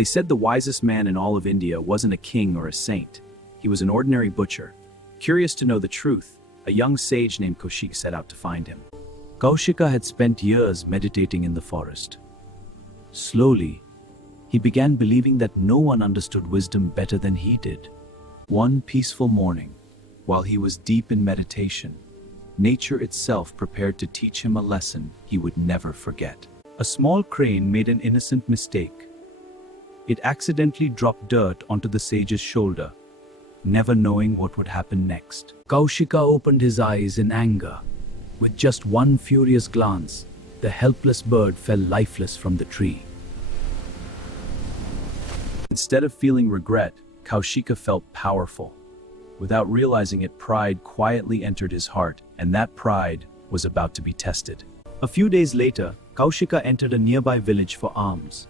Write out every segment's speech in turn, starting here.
They said the wisest man in all of India wasn't a king or a saint. He was an ordinary butcher. Curious to know the truth, a young sage named Kaushika set out to find him. Kaushika had spent years meditating in the forest. Slowly, he began believing that no one understood wisdom better than he did. One peaceful morning, while he was deep in meditation, nature itself prepared to teach him a lesson he would never forget. A small crane made an innocent mistake. It accidentally dropped dirt onto the sage's shoulder, never knowing what would happen next. Kaushika opened his eyes in anger. With just one furious glance, the helpless bird fell lifeless from the tree. Instead of feeling regret, Kaushika felt powerful. Without realizing it, pride quietly entered his heart, and that pride was about to be tested. A few days later, Kaushika entered a nearby village for alms.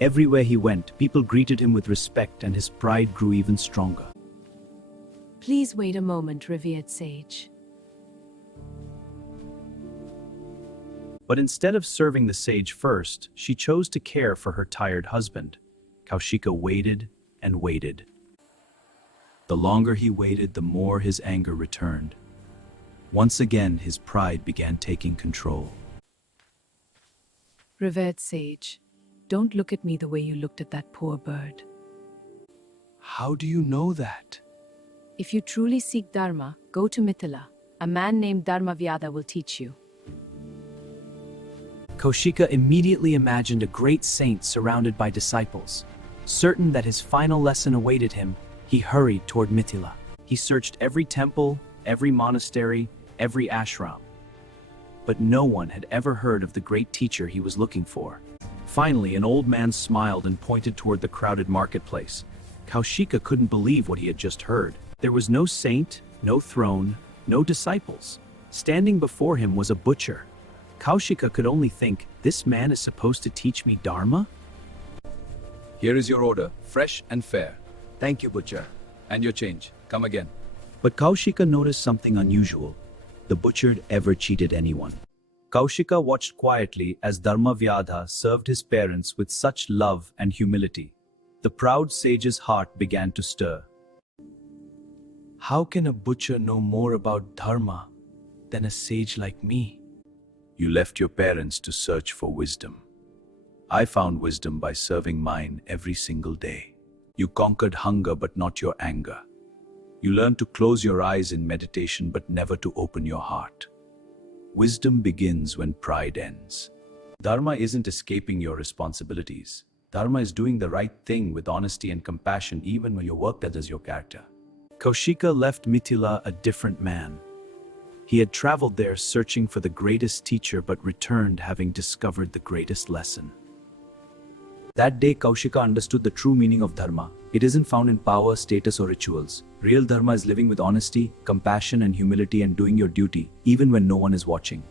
Everywhere he went, people greeted him with respect, and his pride grew even stronger. Please wait a moment, revered sage. But instead of serving the sage first, she chose to care for her tired husband. Kaushika waited and waited. The longer he waited, the more his anger returned. Once again, his pride began taking control. Revered sage, don't look at me the way you looked at that poor bird. How do you know that? If you truly seek Dharma, go to Mithila. A man named Dharma Vyadha will teach you. Kaushika immediately imagined a great saint surrounded by disciples. Certain that his final lesson awaited him, he hurried toward Mithila. He searched every temple, every monastery, every ashram. But no one had ever heard of the great teacher he was looking for. Finally, an old man smiled and pointed toward the crowded marketplace. Kaushika couldn't believe what he had just heard. There was no saint, no throne, no disciples. Standing before him was a butcher. Kaushika could only think, this man is supposed to teach me Dharma? Here is your order, fresh and fair. Thank you, butcher. And your change. Come again. But Kaushika noticed something unusual. The butcher ever cheated anyone. Kaushika watched quietly as Dharma Vyadha served his parents with such love and humility. The proud sage's heart began to stir. How can a butcher know more about Dharma than a sage like me? You left your parents to search for wisdom. I found wisdom by serving mine every single day. You conquered hunger but not your anger. You learned to close your eyes in meditation but never to open your heart. Wisdom begins when pride ends. Dharma isn't escaping your responsibilities. Dharma is doing the right thing with honesty and compassion even when your work that is your character. Kaushika left Mithila a different man. He had traveled there searching for the greatest teacher but returned having discovered the greatest lesson. That day, Kaushika understood the true meaning of Dharma. It isn't found in power, status, or rituals. Real Dharma is living with honesty, compassion, and humility and doing your duty, even when no one is watching.